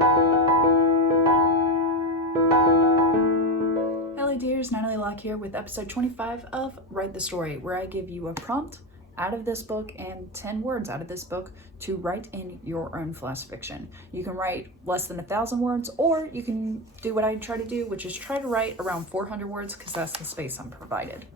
Hello dears, Natalie Locke here with episode 25 of Write the Story, where I give you a prompt out of this book and 10 words out of this book to write in your own flash fiction. You can write less than 1,000 words, or you can do what I try to do, which is try to write around 400 words because that's the space I'm provided.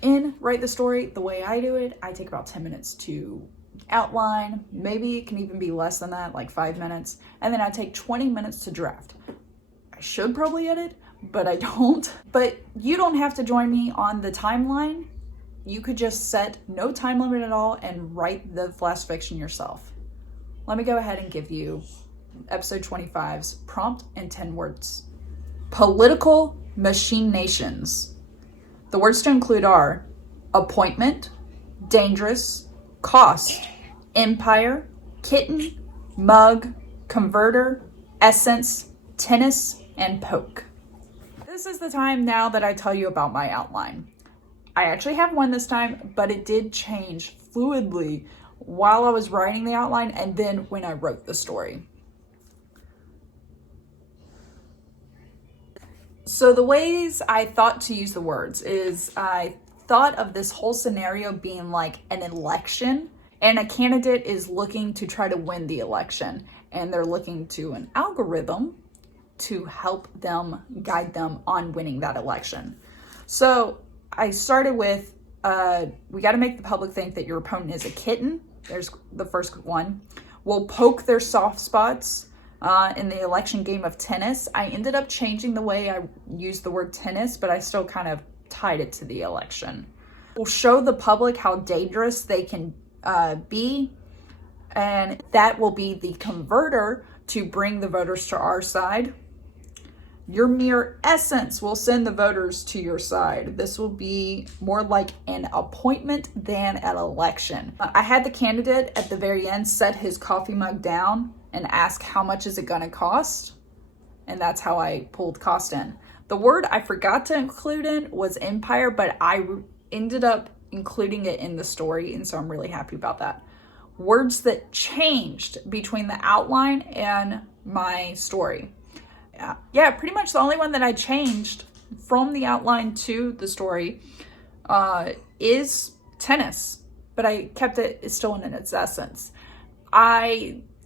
In Write the Story, the way I do it, I take about 10 minutes to outline. Maybe it can even be less than that, like 5 minutes. And then I take 20 minutes to draft. I should probably edit, but I don't. But you don't have to join me on the timeline. You could just set no time limit at all and write the flash fiction yourself. Let me go ahead and give you episode 25's prompt in 10 words. Political machinations. The words to include are appointment, dangerous, cost, empire, kitten, mug, converter, essence, tennis, and poke. This is the time now that I tell you about my outline. I actually have one this time, but it did change fluidly while I was writing the outline and then when I wrote the story. So the ways I thought to use the words is I thought of this whole scenario being like an election, and a candidate is looking to try to win the election, and they're looking to an algorithm to help them, guide them on winning that election. So I started with, we got to make the public think that your opponent is a kitten. There's the first one. We'll poke their soft spots in the election game of tennis. I ended up changing the way I used the word tennis, but I still kind of tied it to the election. We'll show the public how dangerous they can be, and that will be the converter to bring the voters to our side. Your mere essence will send the voters to your side. This will be more like an appointment than an election. I had the candidate at the very end set his coffee mug down and ask how much is it gonna cost? And that's how I pulled cost in. The word I forgot to include in was empire, but I ended up including it in the story, and so I'm really happy about that. Words that changed between the outline and my story. Yeah, pretty much the only one that I changed from the outline to the story is tennis, but I kept it still in its essence.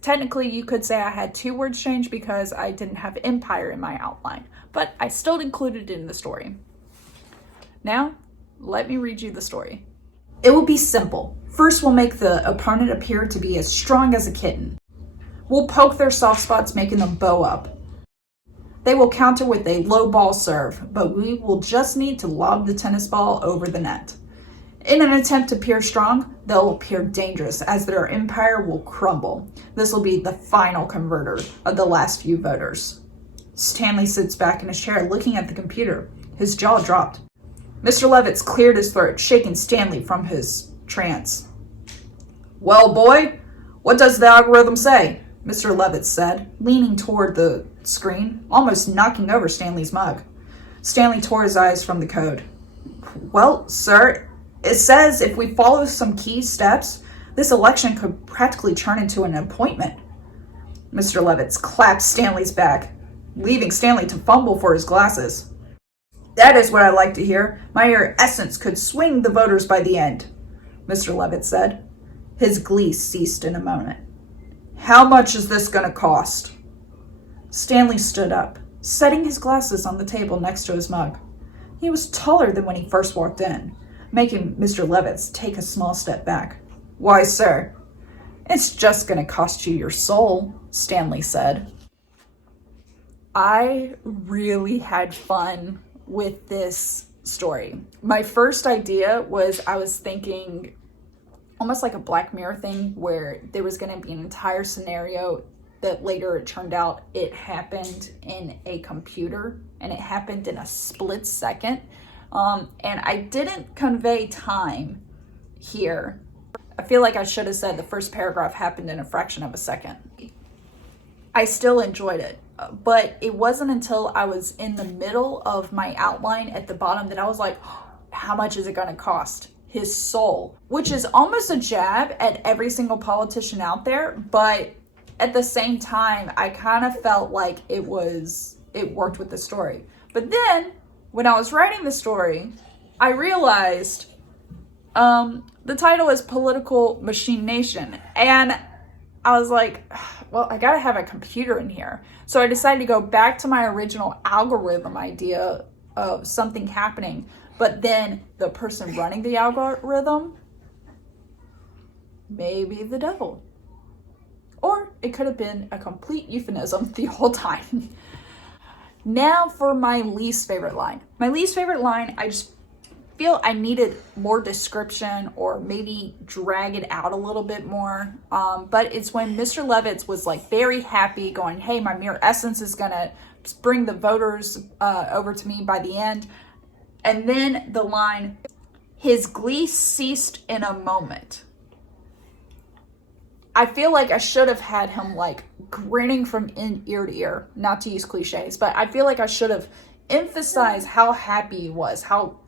Technically, you could say I had 2 words changed because I didn't have empire in my outline, but I still included it in the story. Now, let me read you the story. It will be simple. First, we'll make the opponent appear to be as strong as a kitten. We'll poke their soft spots, making them bow up. They will counter with a low ball serve, but we will just need to lob the tennis ball over the net. In an attempt to appear strong, they'll appear dangerous as their empire will crumble. This will be the final converter of the last few voters. Stanley sits back in his chair looking at the computer. His jaw dropped. Mr. Levitz cleared his throat, shaking Stanley from his trance. Well, boy, what does the algorithm say? Mr. Levitz said, leaning toward the screen, almost knocking over Stanley's mug. Stanley tore his eyes from the code. Well, sir, it says if we follow some key steps, this election could practically turn into an appointment. Mr. Levitz clapped Stanley's back, leaving Stanley to fumble for his glasses. That is what I like to hear. My essence could swing the voters by the end, Mr. Levitz said. His glee ceased in a moment. How much is this going to cost? Stanley stood up, setting his glasses on the table next to his mug. He was taller than when he first walked in, making Mr. Levitz take a small step back. Why, sir, it's just going to cost you your soul, Stanley said. I really had fun with this story. My first idea was I was thinking almost like a Black Mirror thing where there was going to be an entire scenario that later it turned out it happened in a computer and it happened in a split second. And I didn't convey time here. I feel like I should have said the first paragraph happened in a fraction of a second. I still enjoyed it, but it wasn't until I was in the middle of my outline at the bottom that I was like, how much is it going to cost? His soul, which is almost a jab at every single politician out there, but at the same time, I kind of felt like it worked with the story. But then when I was writing the story, I realized the title is Political Machination. And I was like, well, I gotta have a computer in here. So I decided to go back to my original algorithm idea of something happening, but then the person running the algorithm, maybe the devil. Or it could have been a complete euphemism the whole time. Now for my least favorite line. My least favorite line, I just feel I needed more description or maybe drag it out a little bit more. But it's when Mr. Levitz was like very happy going, hey, my mere essence is gonna bring the voters over to me by the end. And then the line, his glee ceased in a moment. I feel like I should have had him like grinning from ear to ear, not to use cliches, but I feel like I should have emphasized how happy he was, how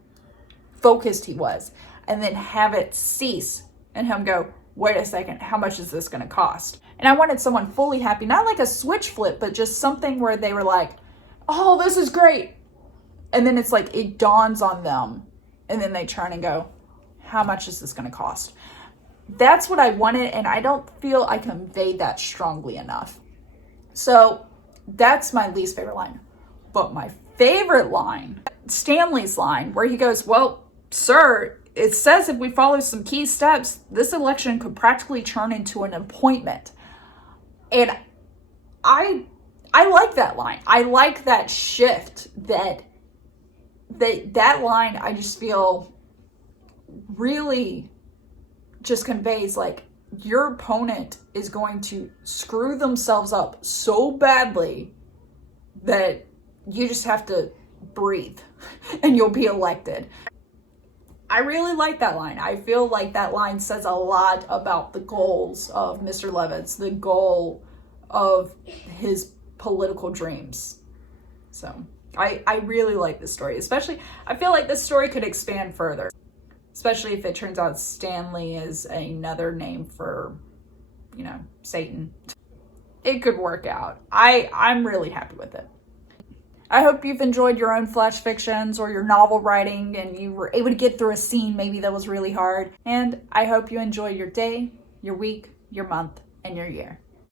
focused he was, and then have it cease and him go, wait a second, how much is this going to cost? And I wanted someone fully happy, not like a switch flip, but just something where they were like, oh, this is great. And then it's like, it dawns on them. And then they turn and go, how much is this going to cost? That's what I wanted, and I don't feel I conveyed that strongly enough. So that's my least favorite line. But my favorite line, Stanley's line, where he goes, well, sir, it says if we follow some key steps, this election could practically turn into an appointment. And I like that line. I like that shift, that line, I just feel really just conveys like your opponent is going to screw themselves up so badly that you just have to breathe and you'll be elected. I really like that line. I feel like that line says a lot about the goals of Mr. Levitz, the goal of his political dreams. So I really like this story, especially I feel like this story could expand further. Especially if it turns out Stanley is another name for, Satan. It could work out. I'm really happy with it. I hope you've enjoyed your own flash fictions or your novel writing and you were able to get through a scene maybe that was really hard. And I hope you enjoy your day, your week, your month, and your year.